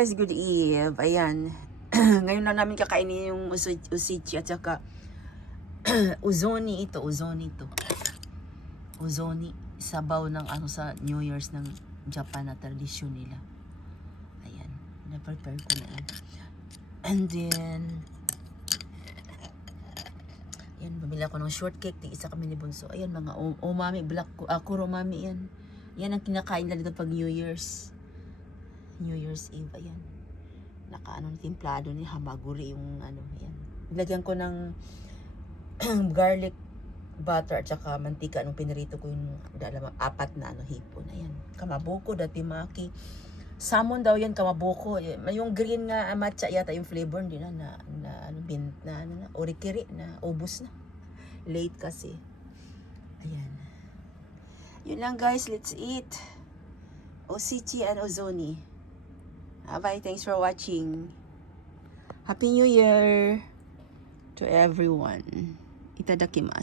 Guys, good eve. Ayan. Ngayon lang namin kakainin yung usichi at saka uzoni ito. Uzoni. Sabaw ng ano sa New Year's ng Japan na tradisyon nila. Ayan. Na-prepare ko na yan. And then, ayan, bumili ako ng shortcake. Isa kami ni Bunso. Ayan, mga umami, black, kurumami yan. Yan ang kinakain nila dito pag New Year's Eve. Ayan. Nakaano timplado ni hamaguri yung ano, ayan. Nilagyan ko ng garlic butter at saka mantika nung pinirito ko yung apat na ano hipon. Ayan. Kamaboko, datimaki. Salmon daw yan, kamaboko. Yung green nga matcha yata yung flavor hindi na orikiri na ubos na. Late kasi. Ayan. Yun lang guys, let's eat. Osechi and ozoni. Bye, thanks for watching. Happy New Year to everyone. Itadakimasu.